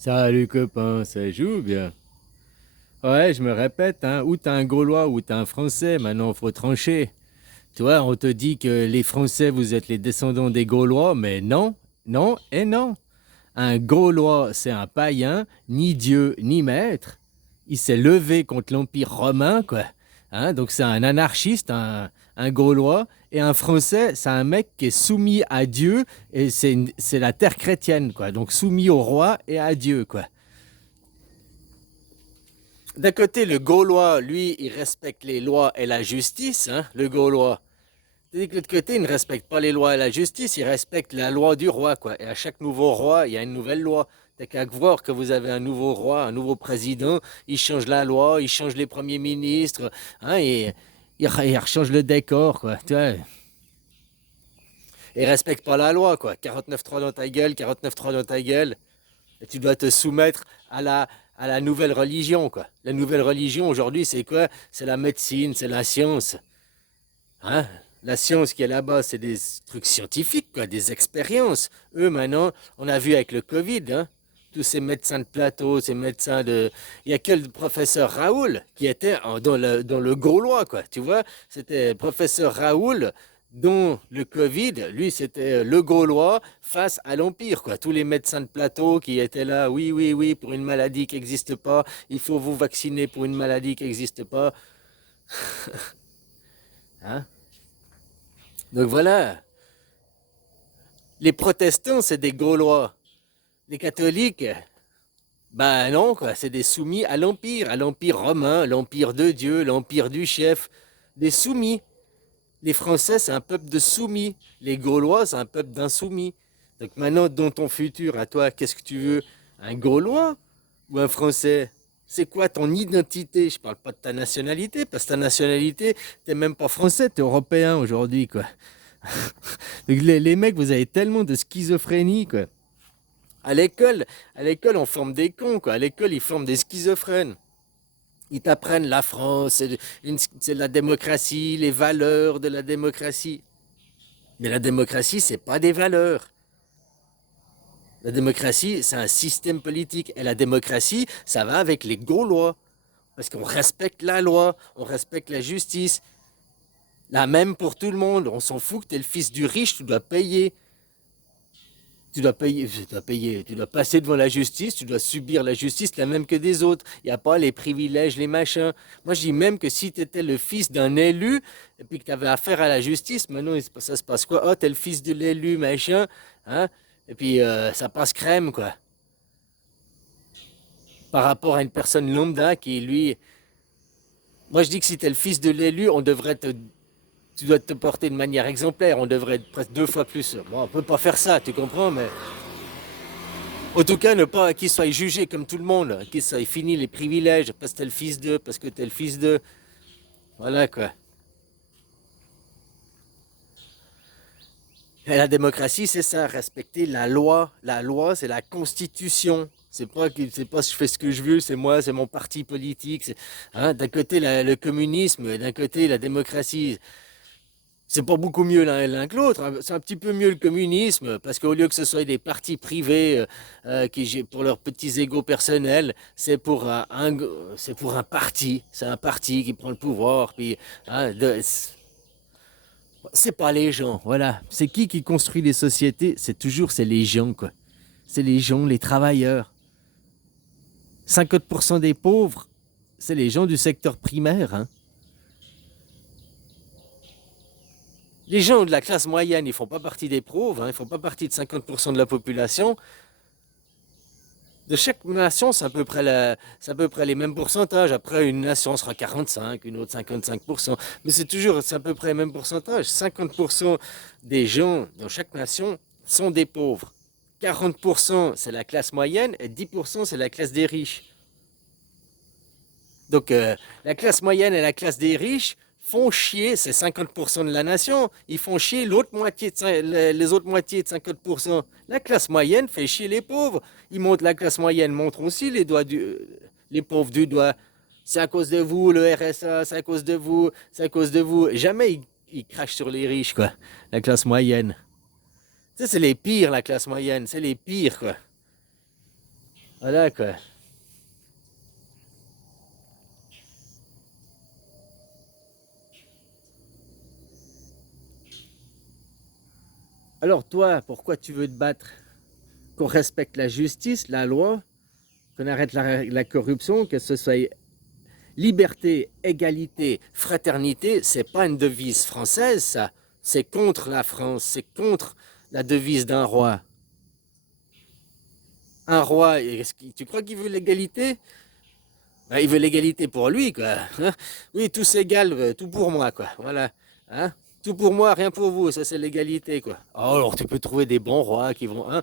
Salut copain, ça joue bien. Ouais, je me répète, hein, ou t'es un Gaulois ou t'es un Français, maintenant faut trancher. Toi, on te dit que les Français, vous êtes les descendants des Gaulois, mais non, non et non. Un Gaulois, c'est un païen, ni Dieu, ni maître. Il s'est levé contre l'Empire romain, quoi. Hein, donc c'est un anarchiste, un Gaulois. Et un Français, c'est un mec qui est soumis à Dieu, et c'est la terre chrétienne, quoi. Donc soumis au roi et à Dieu, quoi. D'un côté, le Gaulois, lui, il respecte les lois et la justice, hein, le Gaulois. Tandis que l'autre côté, il ne respecte pas les lois et la justice, il respecte la loi du roi, quoi. Et à chaque nouveau roi, il y a une nouvelle loi. T'as qu'à voir que vous avez un nouveau roi, un nouveau président, il change la loi, il change les premiers ministres, hein, et il change le décor, quoi. Tu vois, il respecte pas la loi, quoi. 49.3 dans ta gueule, 49.3 dans ta gueule. Et tu dois te soumettre à la nouvelle religion, quoi. La nouvelle religion, aujourd'hui, c'est quoi? C'est la médecine, c'est la science. Hein? La science qui est là-bas, c'est des trucs scientifiques, quoi, des expériences. Eux, maintenant, on a vu avec le Covid, hein, tous ces médecins de plateau, ces médecins de... Il n'y a que le professeur Raoul qui était dans le Gaulois, quoi. Tu vois, c'était le professeur Raoul dont le Covid, lui, c'était le Gaulois face à l'Empire, quoi. Tous les médecins de plateau qui étaient là, oui, oui, oui, pour une maladie qui n'existe pas, il faut vous vacciner pour une maladie qui n'existe pas. Hein? Donc voilà, les protestants, c'est des Gaulois. Les catholiques, ben non, quoi, c'est des soumis à l'empire romain, l'empire de Dieu, l'empire du chef, des soumis. Les Français, c'est un peuple de soumis. Les Gaulois, c'est un peuple d'insoumis. Donc maintenant, dans ton futur, à toi, qu'est-ce que tu veux? Un Gaulois ou un Français? C'est quoi ton identité? Je parle pas de ta nationalité, parce que ta nationalité, t'es même pas français, t'es européen aujourd'hui, quoi. Donc les mecs, vous avez tellement de schizophrénie, quoi. À l'école, à l'école, on forme des cons, quoi. À l'école, ils forment des schizophrènes. Ils t'apprennent la France, c'est la démocratie, les valeurs de la démocratie. Mais la démocratie, c'est pas des valeurs. La démocratie, c'est un système politique. Et la démocratie, ça va avec les Gaulois. Parce qu'on respecte la loi, on respecte la justice. La même pour tout le monde. On s'en fout que tu es le fils du riche, tu dois payer. Tu dois passer devant la justice, tu dois subir la justice la même que des autres. Il n'y a pas les privilèges, les machins. Moi, je dis même que si tu étais le fils d'un élu et puis que tu avais affaire à la justice, maintenant, ça se passe quoi? Oh, t'es le fils de l'élu, machin. Hein? Et puis, ça passe crème, quoi. Par rapport à une personne lambda qui, lui. Moi, je dis que si t'es le fils de l'élu, on devrait te. Tu dois te porter de manière exemplaire. On devrait être presque deux fois plus. Bon, on peut pas faire ça, tu comprends, mais. En tout cas, ne pas qu'il soit jugé comme tout le monde, qu'il soit fini les privilèges, parce que t'es le fils d'eux, parce que t'es le fils d'eux. Voilà quoi. Et la démocratie, c'est ça, respecter la loi. La loi, c'est la constitution. C'est pas je fais ce que je veux, c'est moi, c'est mon parti politique. Hein, d'un côté le communisme, d'un côté la démocratie. C'est pas beaucoup mieux l'un que l'autre, hein. C'est un petit peu mieux le communisme, parce qu'au lieu que ce soit des partis privés qui, pour leurs petits égos personnels, c'est pour un parti. C'est un parti qui prend le pouvoir. Puis, hein, c'est pas les gens, voilà. C'est qui construit les sociétés? C'est les gens, quoi. C'est les gens, les travailleurs. 50% des pauvres, c'est les gens du secteur primaire, hein. Les gens de la classe moyenne, ils font pas partie des pauvres, hein, ils font pas partie de 50% de la population. De chaque nation, c'est à peu près les mêmes pourcentages. Après, une nation sera 45, une autre 55%. Mais c'est à peu près les mêmes pourcentages. 50% des gens dans chaque nation sont des pauvres. 40%, c'est la classe moyenne et 10%, c'est la classe des riches. Donc, la classe moyenne et la classe des riches font chier, c'est 50% de la nation, ils font chier l'autre moitié les autres moitiés de 50%. La classe moyenne fait chier les pauvres. La classe moyenne montre aussi les pauvres du doigt. C'est à cause de vous, le RSA, c'est à cause de vous, c'est à cause de vous. Jamais ils crachent sur les riches, quoi. La classe moyenne. Ça, c'est les pires, la classe moyenne. C'est les pires, quoi. Voilà, quoi. Alors toi, pourquoi tu veux te battre? Qu'on respecte la justice, la loi, qu'on arrête la corruption, que ce soit liberté, égalité, fraternité, c'est pas une devise française, ça. C'est contre la France, c'est contre la devise d'un roi. Un roi, tu crois qu'il veut l'égalité? Ben, il veut l'égalité pour lui, quoi. Hein. Oui, tous égal, tout pour moi, quoi. Voilà. Hein? Tout pour moi, rien pour vous, ça c'est l'égalité, quoi. Oh, alors tu peux trouver des bons rois qui vont... Hein?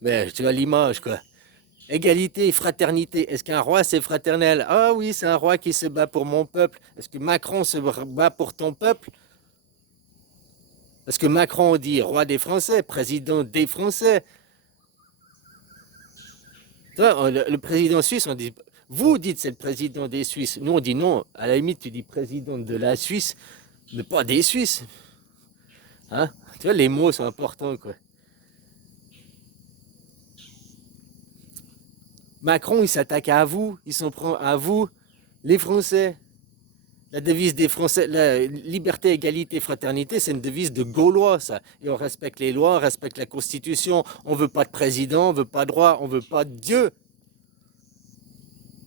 Mais tu as l'image, quoi. Égalité, fraternité. Est-ce qu'un roi c'est fraternel? Ah oui, c'est un roi qui se bat pour mon peuple. Est-ce que Macron se bat pour ton peuple? Parce que Macron dit roi des Français, président des Français. Toi, le président suisse, on dit, vous dites c'est le président des Suisses. Nous on dit non. À la limite, tu dis président de la Suisse, mais pas des Suisses. Hein? Tu vois, les mots sont importants, quoi. Macron, il s'attaque à vous, il s'en prend à vous, les Français. La devise des Français, la liberté, égalité, fraternité, c'est une devise de Gaulois, ça. Et on respecte les lois, on respecte la Constitution. On veut pas de président, on veut pas de roi, on veut pas de Dieu.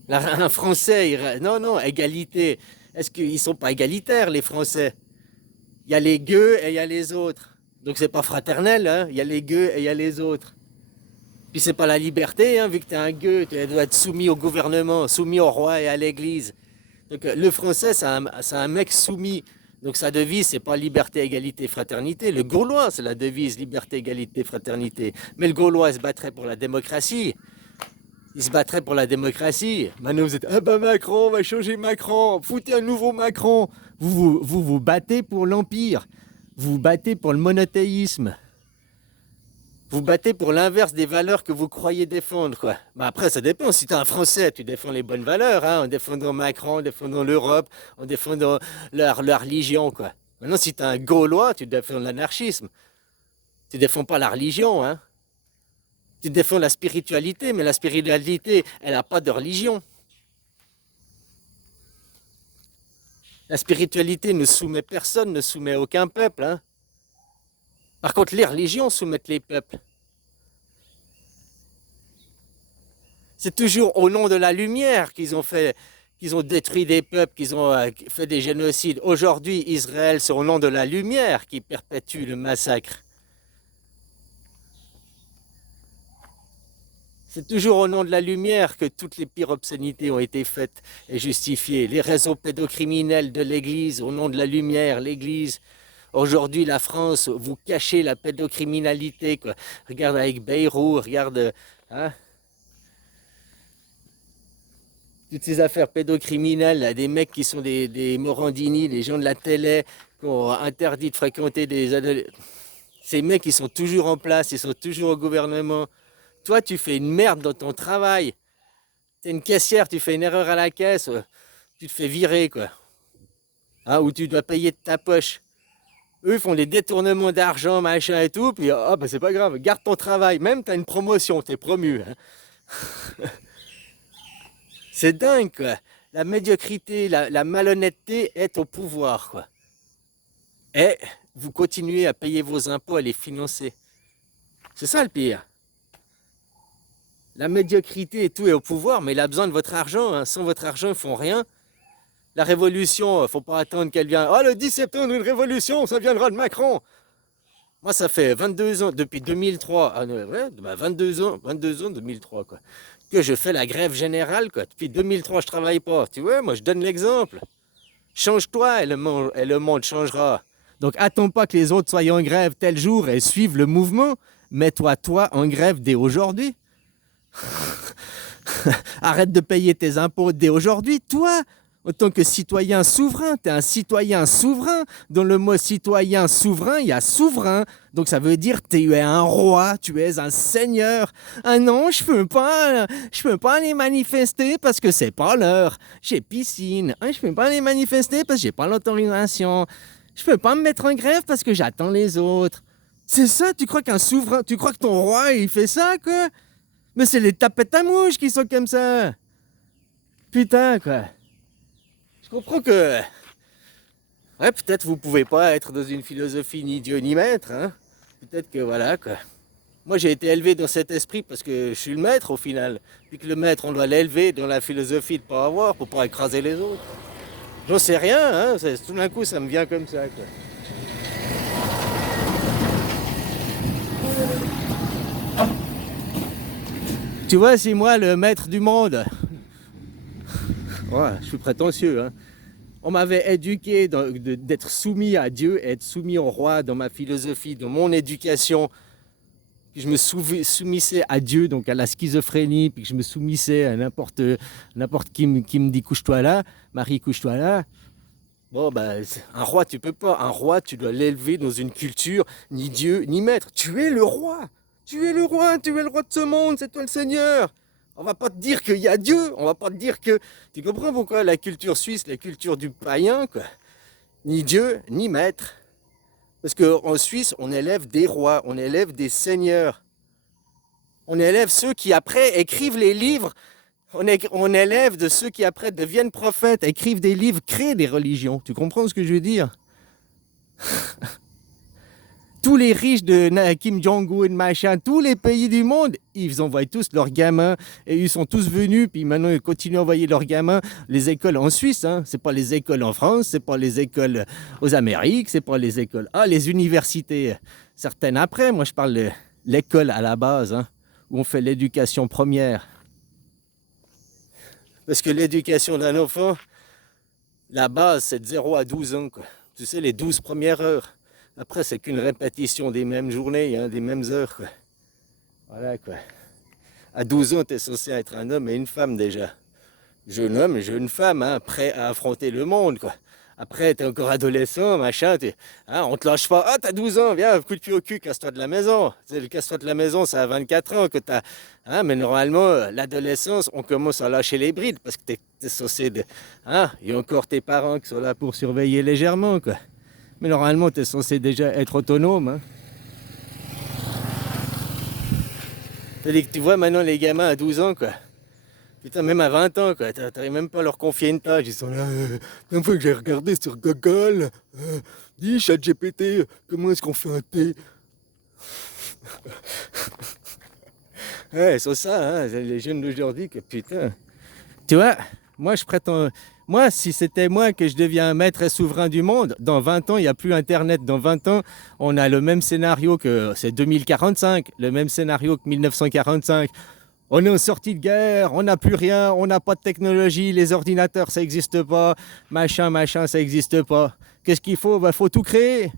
Un Français, non, non, égalité. Est-ce qu'ils sont pas égalitaires, les Français? Il y a les gueux et il y a les autres. Donc c'est pas fraternel, hein? Il y a les gueux et il y a les autres. Puis c'est pas la liberté, hein, vu que tu es un gueux, tu dois être soumis au gouvernement, soumis au roi et à l'église. Donc le français, c'est un mec soumis. Donc sa devise, c'est pas liberté, égalité, fraternité. Le gaulois, c'est la devise liberté, égalité, fraternité. Mais le gaulois, il se battrait pour la démocratie. Il se battrait pour la démocratie. Maintenant, vous êtes, ah bah Macron, on va changer Macron, foutez un nouveau Macron. Vous battez pour l'empire. Vous vous battez pour le monothéisme. Vous battez pour l'inverse des valeurs que vous croyez défendre, quoi. Bah après, ça dépend. Si tu es un Français, tu défends les bonnes valeurs, hein, en défendant Macron, en défendant l'Europe, en défendant leur religion, quoi. Maintenant, si tu es un Gaulois, tu défends l'anarchisme. Tu défends pas la religion, hein. Tu défends la spiritualité, mais la spiritualité, elle n'a pas de religion. La spiritualité ne soumet personne, ne soumet aucun peuple, hein. Par contre, les religions soumettent les peuples. C'est toujours au nom de la lumière qu'ils ont détruit des peuples, qu'ils ont fait des génocides. Aujourd'hui, Israël, c'est au nom de la lumière qui perpétue le massacre. C'est toujours au nom de la lumière que toutes les pires obscénités ont été faites et justifiées. Les réseaux pédocriminels de l'Église, au nom de la lumière, l'Église. Aujourd'hui, la France, vous cachez la pédocriminalité, quoi. Regarde avec Bayrou, regarde... Hein, toutes ces affaires pédocriminelles, là, des mecs qui sont des Morandini, des gens de la télé, qui ont interdit de fréquenter des adolescents. Ces mecs, ils sont toujours en place, ils sont toujours au gouvernement. Toi, tu fais une merde dans ton travail. T'es une caissière, tu fais une erreur à la caisse, tu te fais virer, quoi. Hein, ou tu dois payer de ta poche. Eux font des détournements d'argent, machin et tout, puis oh, bah, c'est pas grave, garde ton travail. Même t'as une promotion, t'es promu. Hein. C'est dingue, quoi. La médiocrité, la malhonnêteté est au pouvoir, quoi. Et vous continuez à payer vos impôts, à les financer. C'est ça le pire. La médiocrité et tout est au pouvoir, mais il a besoin de votre argent. Hein. Sans votre argent, ils font rien. La révolution, faut pas attendre qu'elle vienne. Oh, le 10 septembre, une révolution, ça viendra de Macron. Moi, ça fait 22 ans, depuis 2003, ouais, 22 ans, 2003, quoi, que je fais la grève générale, quoi. Depuis 2003, je travaille pas. Tu vois, moi, je donne l'exemple. Change-toi et le monde changera. Donc, attends pas que les autres soient en grève tel jour et suivent le mouvement. Mets-toi, toi, en grève dès aujourd'hui. Arrête de payer tes impôts dès aujourd'hui, toi. En tant que citoyen souverain, tu es un citoyen souverain. Dans le mot citoyen souverain, il y a souverain. Donc ça veut dire que tu es un roi, tu es un seigneur. Ah non, je peux pas aller manifester parce que c'est pas l'heure. J'ai piscine. Ah, je peux pas aller manifester parce que j'ai pas l'autorisation. Je peux pas me mettre en grève parce que j'attends les autres. C'est ça, tu crois qu'un souverain, tu crois que ton roi, il fait ça, quoi? Mais c'est les tapettes à mouches qui sont comme ça. Putain, quoi. Je comprends que... Ouais, peut-être vous pouvez pas être dans une philosophie ni Dieu ni maître, hein. Peut-être que voilà, quoi. Moi, j'ai été élevé dans cet esprit parce que je suis le maître au final. Puis que le maître, on doit l'élever dans la philosophie de pas avoir pour pas écraser les autres. J'en sais rien, hein. Tout d'un coup, ça me vient comme ça, quoi. Tu vois, si moi, le maître du monde, ouais, je suis prétentieux, hein. On m'avait éduqué d'être soumis à Dieu, être soumis au roi dans ma philosophie, dans mon éducation. Puis je me soumissais à Dieu, donc à la schizophrénie, puis que je me soumissais à n'importe qui me dit couche-toi là, Marie couche-toi là. Bon, ben, un roi, tu peux pas. Un roi, tu dois l'élever dans une culture, ni Dieu, ni maître. Tu es le roi. Tu es le roi, tu es le roi de ce monde, c'est toi le Seigneur. On va pas te dire qu'il y a Dieu, on va pas te dire que... Tu comprends pourquoi la culture suisse, la culture du païen, quoi. Ni Dieu, ni maître. Parce qu'en Suisse, on élève des rois, on élève des seigneurs. On élève ceux qui après écrivent les livres. On élève de ceux qui après deviennent prophètes, écrivent des livres, créent des religions. Tu comprends ce que je veux dire? Tous les riches de Kim Jong-un, machin, tous les pays du monde, ils envoient tous leurs gamins et ils sont tous venus, puis maintenant ils continuent à envoyer leurs gamins. Les écoles en Suisse, hein, c'est pas les écoles en France, c'est pas les écoles aux Amériques, c'est pas les écoles. Ah, les universités, certaines après. Moi, je parle de l'école à la base, hein, où on fait l'éducation première. Parce que l'éducation d'un enfant, la base, c'est de 0 à 12 ans, quoi. Tu sais, les 12 premières heures. Après, c'est qu'une répétition des mêmes journées, hein, des mêmes heures, quoi. Voilà, quoi. À 12 ans, tu es censé être un homme et une femme, déjà. Jeune homme, jeune femme, hein, prêt à affronter le monde, quoi. Après, tu es encore adolescent, machin, hein, on te lâche pas. Ah, t'as 12 ans, viens, coup de pied au cul, casse-toi de la maison. Le casse-toi de la maison, c'est à 24 ans que t'as... Hein, mais normalement, l'adolescence, on commence à lâcher les brides parce que t'es censé de... Hein, il y a encore tes parents qui sont là pour surveiller légèrement, quoi. Mais normalement, tu es censé déjà être autonome. Hein. C'est-à-dire que tu vois maintenant les gamins à 12 ans, quoi. Putain, même à 20 ans, quoi. T'arrives même pas à leur confier une tâche. Ils sont là. Une fois que j'ai regardé sur Google, dis ChatGPT, comment est-ce qu'on fait un thé? Ouais, c'est ça, hein, les jeunes d'aujourd'hui, que putain. Tu vois, moi je prétends. Moi, si c'était moi que je deviens maître et souverain du monde, dans 20 ans, il n'y a plus Internet. Dans 20 ans, on a le même scénario que c'est 2045, le même scénario que 1945. On est en sortie de guerre, on n'a plus rien, on n'a pas de technologie, les ordinateurs, ça n'existe pas, machin, ça n'existe pas. Qu'est-ce qu'il faut? Il faut tout créer.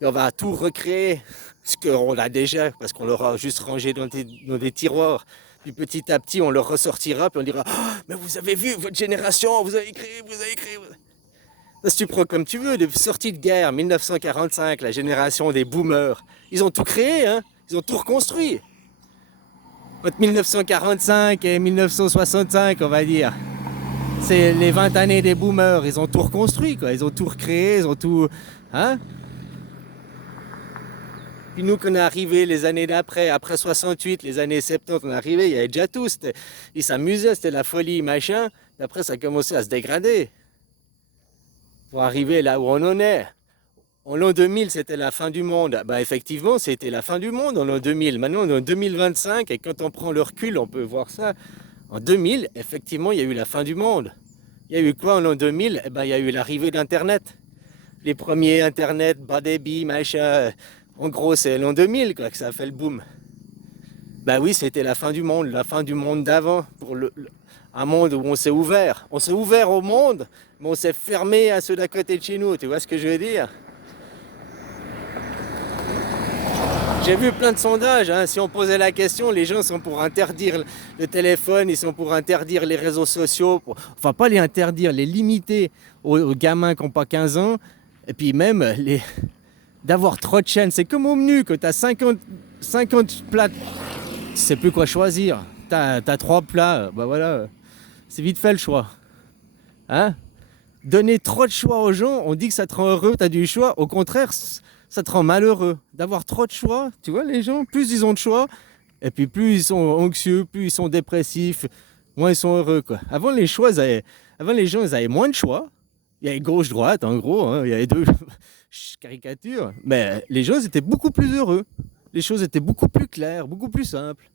Et on va tout recréer, ce qu'on a déjà, parce qu'on l'aura juste rangé dans des tiroirs. Puis petit à petit, on le ressortira, puis on dira oh, mais vous avez vu, votre génération, vous avez créé. Si tu prends comme tu veux, de sortie de guerre, 1945, la génération des boomers, ils ont tout créé, hein, ils ont tout reconstruit. Entre 1945 et 1965, on va dire. C'est les 20 années des boomers, ils ont tout reconstruit, quoi. Ils ont tout recréé, ils ont tout... Hein? Puis nous, quand on est arrivé les années d'après, après 68, les années 70, on est arrivé, il y avait déjà tout. Ils s'amusaient, c'était la folie, machin. Et après, ça a commencé à se dégrader. Pour arriver là où on en est. En l'an 2000, c'était la fin du monde. Ben, effectivement, c'était la fin du monde en l'an 2000. Maintenant, on est en 2025, et quand on prend le recul, on peut voir ça. En 2000, effectivement, il y a eu la fin du monde. Il y a eu quoi en l'an 2000? Eh ben, il y a eu l'arrivée d'Internet. Les premiers Internet, bas débit, machin... En gros, c'est l'an 2000 quoi, que ça a fait le boom. Ben oui, c'était la fin du monde d'avant, pour un monde où on s'est ouvert. On s'est ouvert au monde, mais on s'est fermé à ceux d'à côté de chez nous, tu vois ce que je veux dire? J'ai vu plein de sondages, hein. Si on posait la question, les gens sont pour interdire le téléphone, ils sont pour interdire les réseaux sociaux, enfin pas les interdire, les limiter aux gamins qui n'ont pas 15 ans, et puis même d'avoir trop de chaînes. C'est comme au menu, que tu as 50 plats, tu sais plus quoi choisir. Tu as 3 plats, bah voilà, c'est vite fait le choix. Hein? Donner trop de choix aux gens, on dit que ça te rend heureux, tu as du choix. Au contraire, ça te rend malheureux. D'avoir trop de choix, tu vois, les gens, plus ils ont de choix, Et puis plus ils sont anxieux, plus ils sont dépressifs, moins ils sont heureux, quoi. Avant les gens, ils avaient moins de choix. Il y avait gauche-droite, en gros, hein, il y avait deux caricatures. Mais les gens étaient beaucoup plus heureux. Les choses étaient beaucoup plus claires, beaucoup plus simples.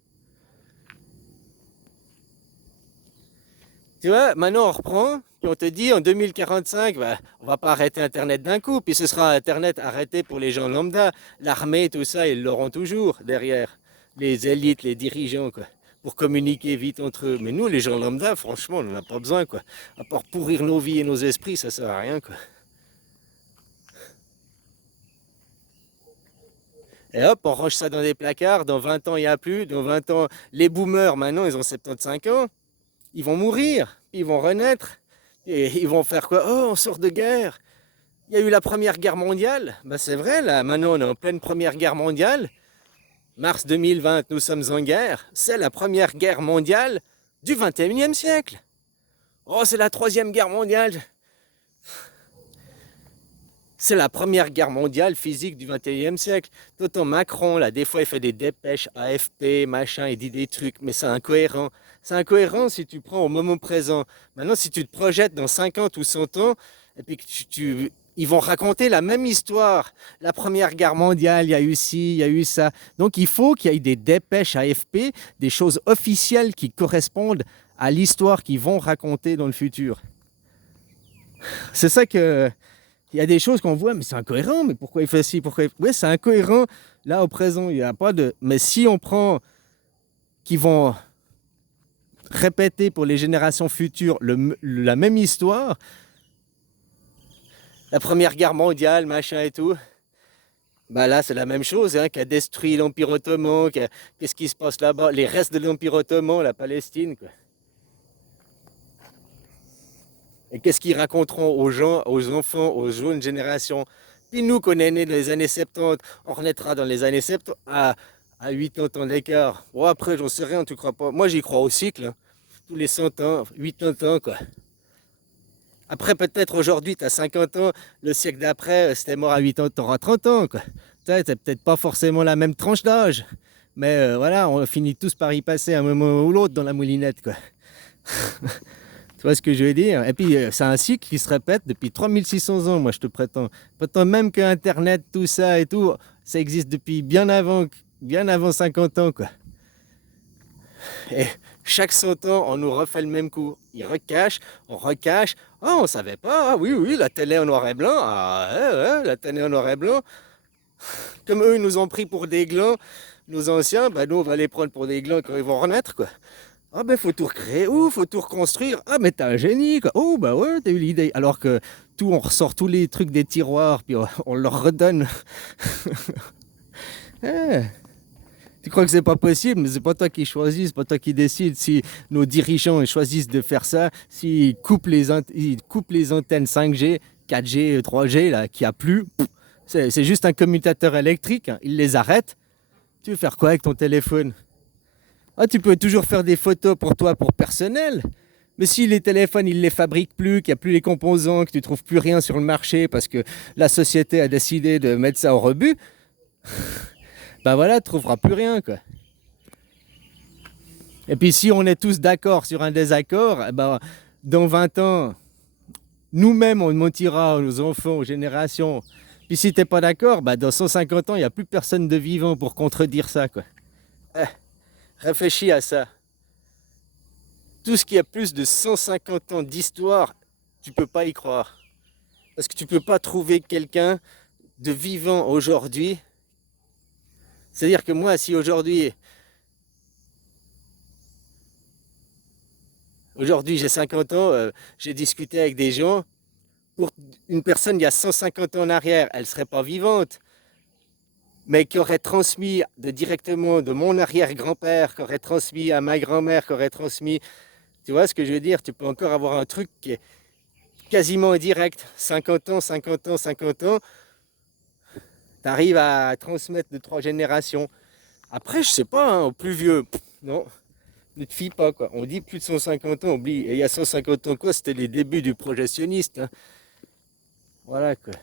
Tu vois, maintenant on reprend, puis on te dit en 2045, bah, on va pas arrêter Internet d'un coup, puis ce sera Internet arrêté pour les gens lambda. L'armée, tout ça, ils l'auront toujours derrière. Les élites, les dirigeants, quoi, pour communiquer vite entre eux. Mais nous, les gens lambda, franchement, on n'en a pas besoin, quoi. À part pourrir nos vies et nos esprits, ça sert à rien, quoi. Et hop, on range ça dans des placards, dans 20 ans, il n'y a plus, dans 20 ans, les boomers, maintenant, ils ont 75 ans, ils vont mourir, ils vont renaître, et ils vont faire quoi? Oh, on sort de guerre. Il y a eu la Première Guerre mondiale. Ben, c'est vrai, là, maintenant, on est en pleine Première Guerre mondiale. Mars 2020, nous sommes en guerre. C'est la Première Guerre mondiale du 21e siècle. Oh, c'est la Troisième Guerre mondiale. C'est la Première Guerre mondiale physique du 21e siècle. T'entends Macron, là, des fois, il fait des dépêches, AFP, machin, il dit des trucs, mais c'est incohérent. C'est incohérent si tu prends au moment présent. Maintenant, si tu te projettes dans 50 ou 100 ans, et puis que ils vont raconter la même histoire. La Première Guerre mondiale, il y a eu ci, il y a eu ça. Donc, il faut qu'il y ait des dépêches AFP, des choses officielles qui correspondent à l'histoire qu'ils vont raconter dans le futur. C'est ça que... Il y a des choses qu'on voit, mais c'est incohérent, mais pourquoi il fait ci, pourquoi il... Oui, c'est incohérent, là, au présent, il n'y a pas de... Mais si on prend... qui vont répéter pour les générations futures la même histoire, la Première Guerre mondiale, machin et tout, bah là, c'est la même chose, hein, qui a détruit l'Empire ottoman, qu'est-ce qui se passe là-bas, les restes de l'Empire ottoman, la Palestine, quoi. Et qu'est-ce qu'ils raconteront aux gens, aux enfants, aux jeunes générations? Puis nous, qu'on est nés dans les années 70, on renaîtra dans les années 70 à 80 ans d'écart. Bon, après, j'en sais rien, tu crois pas? Moi, j'y crois au cycle, hein. Tous les 100 ans, 80 ans, quoi. Après, peut-être aujourd'hui, tu as 50 ans, le siècle d'après, si t'es mort à 8 ans, tu auras 30 ans, quoi. Tu sais, t'as peut-être pas forcément la même tranche d'âge. Mais voilà, on finit tous par y passer un moment ou l'autre dans la moulinette, quoi. Tu vois ce que je veux dire? Et puis, c'est un cycle qui se répète depuis 3600 ans, moi, je te prétends. Je prétends même que Internet, tout ça et tout, ça existe depuis bien avant 50 ans, quoi. Et chaque 100 ans, on nous refait le même coup. Ils recachent, on recache. Ah, on savait pas. Ah, oui, oui, la télé en noir et blanc. Ah, ouais, ouais, la télé en noir et blanc. Comme eux, ils nous ont pris pour des glands, nos anciens, bah nous, on va les prendre pour des glands quand ils vont renaître, quoi. Ah ben faut tout recréer, ou faut tout reconstruire. Ah mais t'es un génie, quoi. Oh bah ouais, t'as eu l'idée. Alors que tout, on ressort tous les trucs des tiroirs, puis on leur redonne. Eh, tu crois que c'est pas possible, mais c'est pas toi qui choisis, c'est pas toi qui décides. Si nos dirigeants ils choisissent de faire ça, s'ils coupent ils coupent les antennes 5G, 4G, 3G, là, qui a plus, c'est juste un commutateur électrique, hein. Ils les arrêtent. Tu veux faire quoi avec ton téléphone? Ah, tu peux toujours faire des photos pour toi, pour personnel. Mais si les téléphones, ils les fabriquent plus, qu'il n'y a plus les composants, que tu trouves plus rien sur le marché parce que la société a décidé de mettre ça au rebut, ben voilà, tu trouveras plus rien, quoi. Et puis si on est tous d'accord sur un désaccord, eh ben, dans 20 ans, nous-mêmes, on mentira aux enfants, aux générations. Puis si t'es pas d'accord, ben, dans 150 ans, il n'y a plus personne de vivant pour contredire ça, quoi. Eh, réfléchis à ça. Tout ce qui a plus de 150 ans d'histoire, tu peux pas y croire. Parce que tu peux pas trouver quelqu'un de vivant aujourd'hui. C'est-à-dire que moi, si aujourd'hui j'ai 50 ans, j'ai discuté avec des gens, pour une personne il y a 150 ans en arrière, elle serait pas vivante, mais qui aurait transmis directement de mon arrière-grand-père, qui aurait transmis à ma grand-mère, qui aurait transmis... Tu vois ce que je veux dire? Tu peux encore avoir un truc qui est quasiment direct. 50 ans, 50 ans, 50 ans, tu arrives à transmettre de 3 générations. Après, je sais pas, hein, au plus vieux, non, ne te fie pas, quoi. On dit plus de 150 ans, oublie. Et il y a 150 ans, quoi, c'était les débuts du projectionniste, hein. Voilà, quoi.